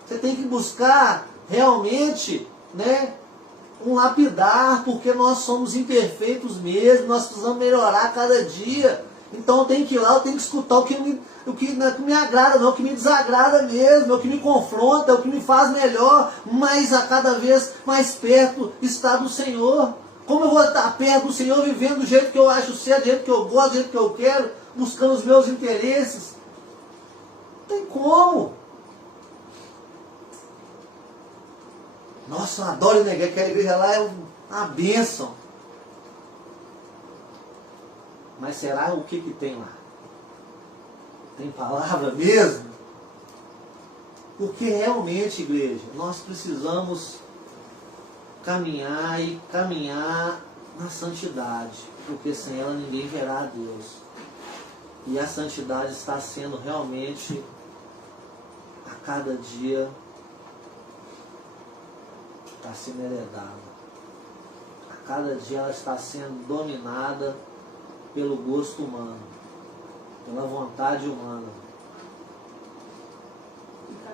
Você tem que buscar realmente, né, um lapidar, porque nós somos imperfeitos mesmo, nós precisamos melhorar a cada dia. Então eu tenho que ir lá, eu tenho que escutar o que não é que me agrada, não, o que me desagrada mesmo, é o que me confronta, é o que me faz melhor, mas a cada vez mais perto está do Senhor. Como eu vou estar perto do Senhor, vivendo do jeito que eu acho certo, do jeito que eu gosto, do jeito que eu quero, buscando os meus interesses? Não tem como. Nossa, eu adoro negar, que a igreja lá é uma bênção. Mas será o que tem lá? Tem palavra mesmo? Porque realmente, igreja, nós precisamos caminhar na santidade, porque sem ela ninguém verá a Deus. E a santidade está sendo realmente, a cada dia, está sendo heredada. A cada dia ela está sendo dominada pelo gosto humano, pela vontade humana.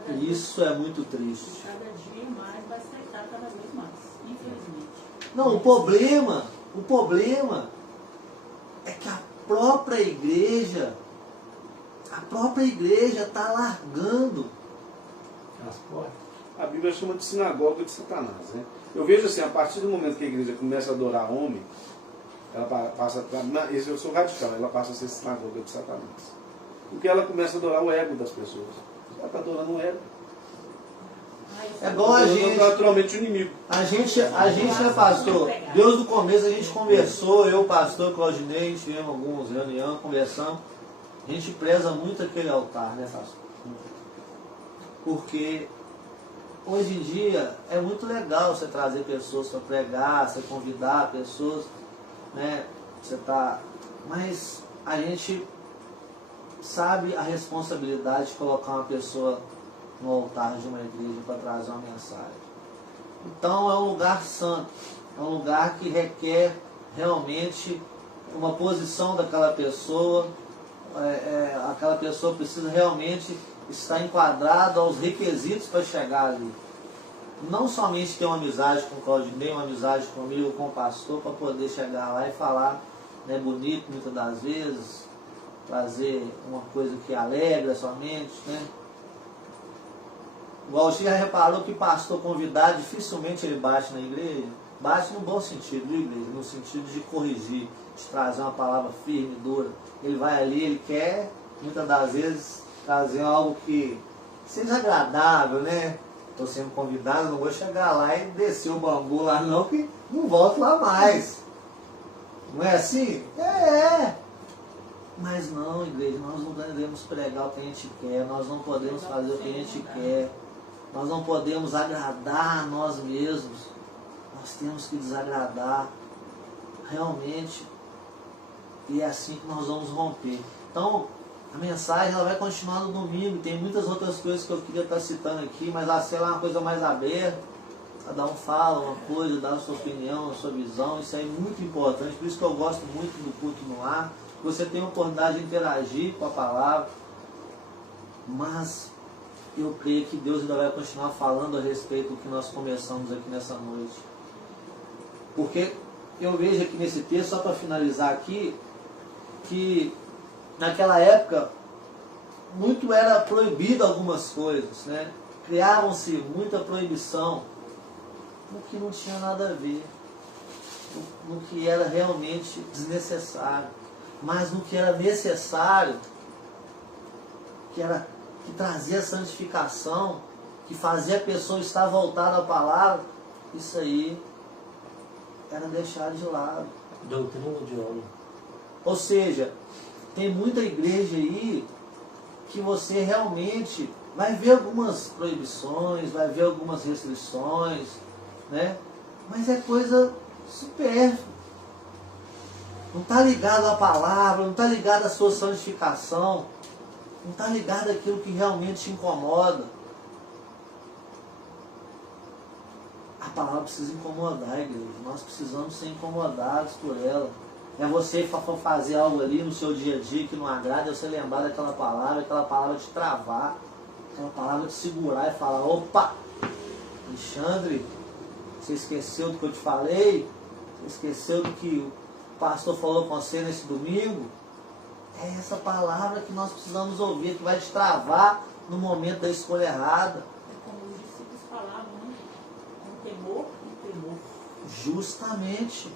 E isso é muito triste. Cada dia mais vai aceitar cada vez mais, infelizmente. Não, o problema é que a própria igreja está largando As portas. A Bíblia chama de sinagoga de Satanás, né? Eu vejo assim, a partir do momento que a igreja começa a adorar homem, ela passa, eu sou radical, ela passa a ser sinagoga de Satanás. Porque ela começa a adorar o ego das pessoas. Ela está adorando o ego. É igual a gente. Naturalmente o inimigo. A gente, né, pastor? Deus do começo a gente conversou, eu, pastor, Claudinei, tivemos algumas reuniões, conversamos. A gente preza muito aquele altar, né, pastor? Porque hoje em dia é muito legal você trazer pessoas para pregar, você convidar pessoas, né? Você tá. Mas a gente sabe a responsabilidade de colocar uma pessoa no altar de uma igreja para trazer uma mensagem. Então é um lugar santo, é um lugar que requer realmente uma posição daquela pessoa, aquela pessoa precisa realmente estar enquadrada aos requisitos para chegar ali. Não somente ter uma amizade com o Claudinei, uma amizade comigo, com o pastor, para poder chegar lá e falar, né, bonito muitas das vezes, trazer uma coisa que alegra somente, né? O Alcir já reparou que pastor convidado dificilmente ele bate na igreja? Bate no bom sentido, viu, igreja? No sentido de corrigir, de trazer uma palavra firme, dura. Ele vai ali, ele quer, muitas das vezes, trazer algo que seja agradável, né? Estou sendo convidado, não vou chegar lá e descer o bambu lá não, que não volto lá mais. Não é assim? É. Mas não, igreja, nós não devemos pregar o que a gente quer, nós não podemos fazer o que a gente quer, nós não podemos agradar a nós mesmos, nós temos que desagradar realmente, e é assim que nós vamos romper. Então, a mensagem ela vai continuar no domingo, tem muitas outras coisas que eu queria estar citando aqui, mas a cela é uma coisa mais aberta, cada um fala uma coisa, dá a sua opinião, a sua visão, isso é muito importante, por isso que eu gosto muito do culto no ar, você tem a oportunidade de interagir com a palavra, mas eu creio que Deus ainda vai continuar falando a respeito do que nós começamos aqui nessa noite. Porque eu vejo aqui nesse texto, só para finalizar aqui, que naquela época muito era proibido algumas coisas, né? Criavam-se muita proibição no que não tinha nada a ver, no que era realmente desnecessário. Mas no que era necessário, que trazia a santificação, que fazia a pessoa estar voltada à palavra, isso aí era deixado de lado. Doutrina de homem. Ou seja, tem muita igreja aí que você realmente vai ver algumas proibições, vai ver algumas restrições, né? Mas é coisa supérflua. Não está ligado à palavra, não está ligado à sua santificação, não está ligado àquilo que realmente te incomoda. A palavra precisa incomodar, igreja. Nós precisamos ser incomodados por ela. É você fazer algo ali no seu dia a dia que não agrada, é você lembrar daquela palavra te travar, aquela palavra te segurar e falar, opa, Alexandre, você esqueceu do que eu te falei? Você esqueceu do que o pastor falou com você nesse domingo? É essa palavra que nós precisamos ouvir, que vai te travar no momento da escolha errada. É como os discípulos falavam, né? Com temor e temor. Justamente.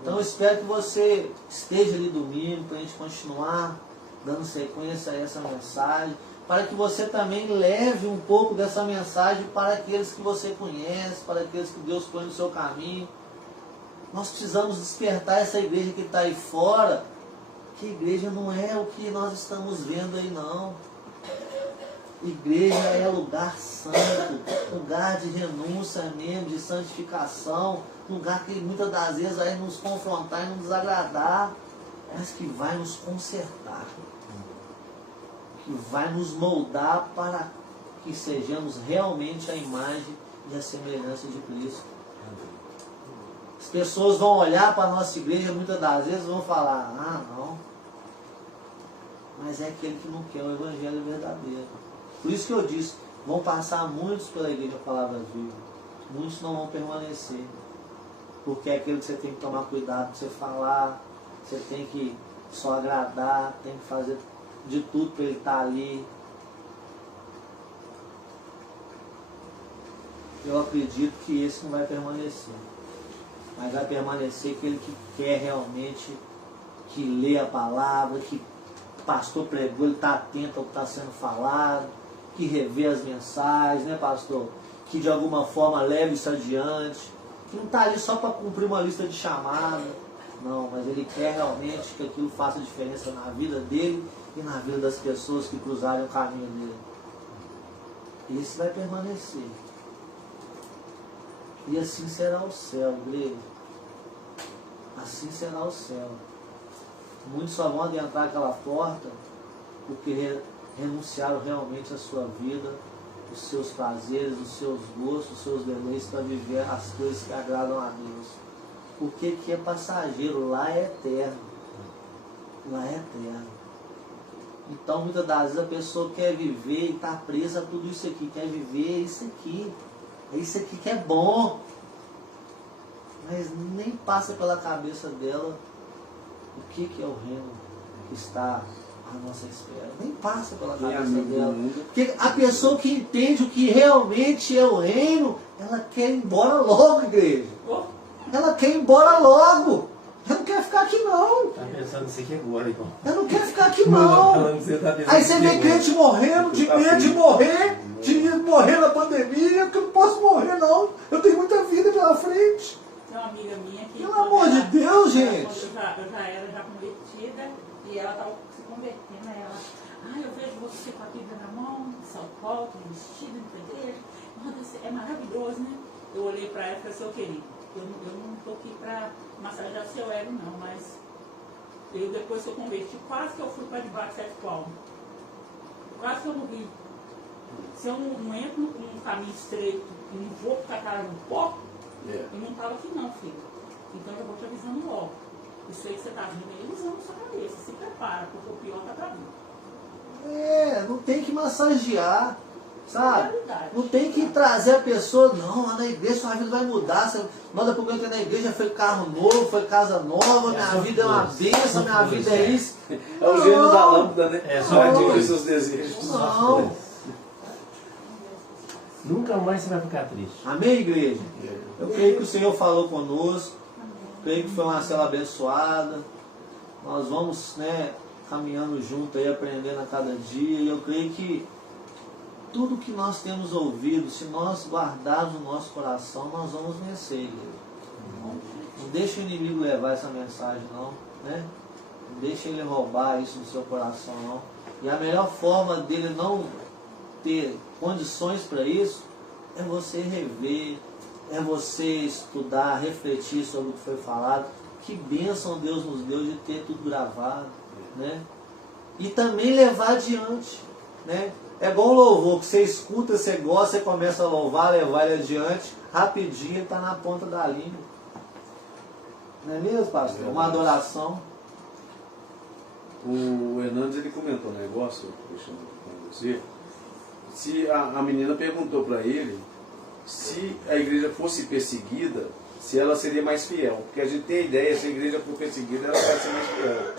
Então eu espero que você esteja ali domingo para a gente continuar dando sequência a essa mensagem, para que você também leve um pouco dessa mensagem para aqueles que você conhece, para aqueles que Deus põe no seu caminho. Nós precisamos despertar essa igreja que está aí fora, que igreja não é o que nós estamos vendo aí não. Igreja é lugar santo, lugar de renúncia mesmo, de santificação, lugar que muitas das vezes vai nos confrontar e nos desagradar, mas que vai nos consertar, que vai nos moldar para que sejamos realmente a imagem e a semelhança de Cristo. As pessoas vão olhar para a nossa igreja muitas das vezes e vão falar, ah não, mas é aquele que não quer o evangelho verdadeiro. Por isso que eu disse, vão passar muitos pela igreja Palavras Vivas, muitos não vão permanecer, porque é aquilo que você tem que tomar cuidado para você falar, você tem que só agradar, tem que fazer de tudo para ele estar ali. Eu acredito que esse não vai permanecer, mas vai permanecer aquele que quer realmente, que lê a palavra, que o pastor pregou, ele está atento ao que está sendo falado, que revê as mensagens, né, pastor? Que de alguma forma leve isso adiante, que não está ali só para cumprir uma lista de chamada, não, mas ele quer realmente que aquilo faça diferença na vida dele e na vida das pessoas que cruzarem o caminho dele. Esse vai permanecer. E assim será o céu, igreja. Assim será o céu. Muitos só vão adentrar aquela porta porque renunciaram realmente à sua vida, os seus prazeres, os seus gostos, os seus deleites para viver as coisas que agradam a Deus. Porque aqui é passageiro, lá é eterno. Lá é eterno. Então, muitas das vezes a pessoa quer viver e está presa a tudo isso aqui. Quer viver isso aqui. É isso aqui que é bom. Mas nem passa pela cabeça dela o que é o reino que está à nossa espera. Nem passa pela cabeça dela. Porque a pessoa que entende o que realmente é o reino, ela quer ir embora logo, igreja. Ela quer ir embora logo. Ela não quer ficar aqui não. Tá pensando nisso aqui agora, então. Ela não quer ficar aqui não. Aí você vê crente morrendo, de medo de morrer na pandemia, porque eu não posso morrer não. Eu tenho muita vida pela frente. Tem uma amiga minha que... Pelo amor de Deus, gente. Eu já era convertida e ela estava se convertendo. Aí ela, eu vejo você com a Bíblia na mão, São Paulo, vestido na igreja. É maravilhoso, né? Eu olhei para ela e falei, seu querido, eu não estou aqui para massagear seu ego não, mas depois que eu converti, quase que eu fui para debaixo de 7 palmos. Quase que eu morri. Se eu não entro num caminho estreito e não vou ficar cara no pó, eu não estava aqui não, filho. Então eu vou te avisando logo. Isso aí que você está vendo é ilusão na sua cabeça. Se prepara, porque o pior está para mim. Não tem que massagear, sabe? Não tem que trazer a pessoa, não, lá na igreja sua vida vai mudar. Você manda porque eu entrei na igreja, foi carro novo, foi casa nova, minha vida é uma bênção, minha vida é isso. É o gênio da lâmpada, né? É só atingir seus desejos. Não. Nunca mais você vai ficar triste. Amém, igreja? Eu creio que o Senhor falou conosco. Creio que foi uma cela abençoada. Nós vamos, caminhando junto aí, aprendendo a cada dia. E eu creio que tudo que nós temos ouvido, se nós guardarmos no nosso coração, nós vamos vencer, igreja. Não deixe o inimigo levar essa mensagem, não. Não deixe ele roubar isso do seu coração, não. E a melhor forma dele não ter condições para isso é você rever, é você estudar, refletir sobre o que foi falado. Que bênção Deus nos deu de ter tudo gravado, e também levar adiante, É bom louvor, que você escuta, você gosta, você começa a louvar, levar ele adiante, rapidinho ele está na ponta da língua. Não é mesmo, pastor? Uma adoração. O Hernandes, ele comentou um negócio, deixando com você. Se a menina perguntou para ele se a igreja fosse perseguida, se ela seria mais fiel. Porque a gente tem a ideia, se a igreja for perseguida, ela vai ser mais fiel.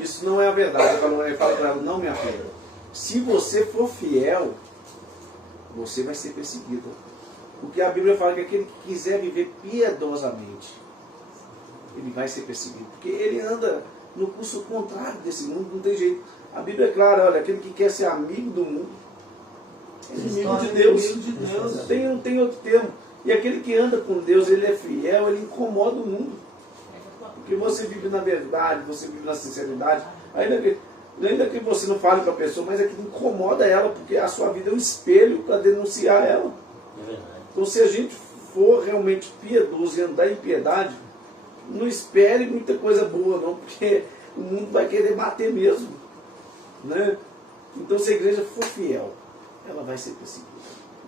Isso não é a verdade. Ele fala para ela, não, minha filha, se você for fiel, você vai ser perseguida. Porque a Bíblia fala que aquele que quiser viver piedosamente, ele vai ser perseguido. Porque ele anda no curso contrário desse mundo, não tem jeito. A Bíblia é clara, olha, aquele que quer ser amigo do mundo, é inimigo de Deus. Tem outro termo. E aquele que anda com Deus, ele é fiel, ele incomoda o mundo. Porque você vive na verdade, você vive na sinceridade. Ainda que você não fale para a pessoa, mas aquilo incomoda ela, porque a sua vida é um espelho para denunciar ela. Então, se a gente for realmente piedoso e andar em piedade, não espere muita coisa boa, não, porque o mundo vai querer bater mesmo. Então, se a igreja for fiel, ela vai ser perseguida.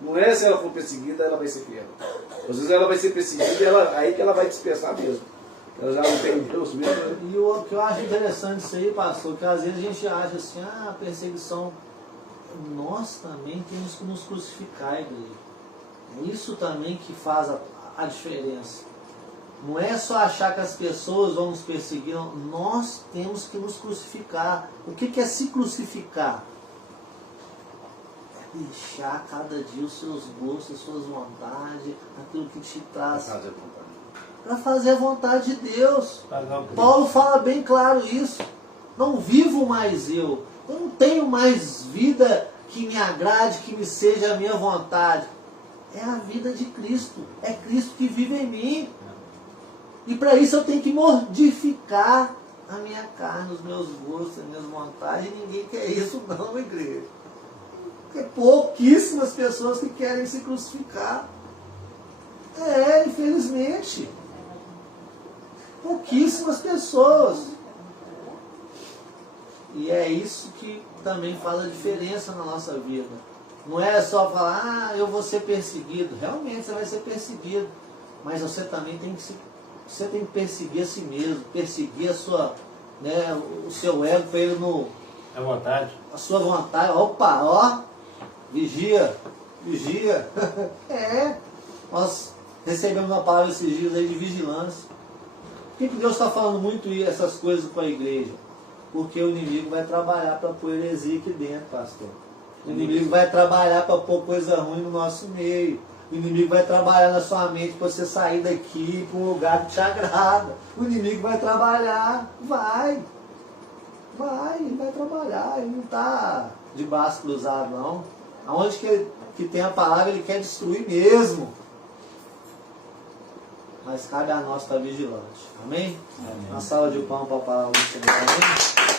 Não é se ela for perseguida, ela vai ser fiel. Às vezes ela vai ser perseguida, aí que ela vai dispersar mesmo. Ela já não tem Deus mesmo. E o que eu acho interessante isso aí, pastor, que às vezes a gente acha assim, a perseguição, nós também temos que nos crucificar, igreja. Isso também que faz a diferença. Não é só achar que as pessoas vão nos perseguir, não. Nós temos que nos crucificar. O que é se crucificar? É deixar cada dia os seus gostos, as suas vontades, aquilo que te traz para fazer a vontade de Deus. Paulo fala bem claro isso. Não vivo mais eu não tenho mais vida que me agrade, que me seja a minha vontade. É a vida de Cristo. É Cristo que vive em mim. E para isso eu tenho que modificar a minha carne, os meus gostos, as minhas vontades. E ninguém quer isso não, igreja. Porque pouquíssimas pessoas que querem se crucificar. Infelizmente. Pouquíssimas pessoas. E é isso que também faz a diferença na nossa vida. Não é só falar, eu vou ser perseguido. Realmente você vai ser perseguido. Mas você também tem que se Você tem que perseguir a si mesmo, perseguir a sua, né, o seu ego para ele no... À vontade. A sua vontade. Opa, ó, vigia, vigia. Nós recebemos uma palavra esses dias aí de vigilância. Por que Deus está falando muito essas coisas para a igreja? Porque o inimigo vai trabalhar para pôr heresia aqui dentro, pastor. O inimigo vai trabalhar para pôr coisa ruim no nosso meio. O inimigo vai trabalhar na sua mente para você sair daqui para um lugar que te agrada. O inimigo vai trabalhar, vai, ele vai trabalhar, ele não está de braço cruzado não. Aonde que tem a palavra, ele quer destruir mesmo. Mas cabe a nós estar vigilante. Amém? Amém. Uma salva de palmas para a palavra do Senhor. Amém?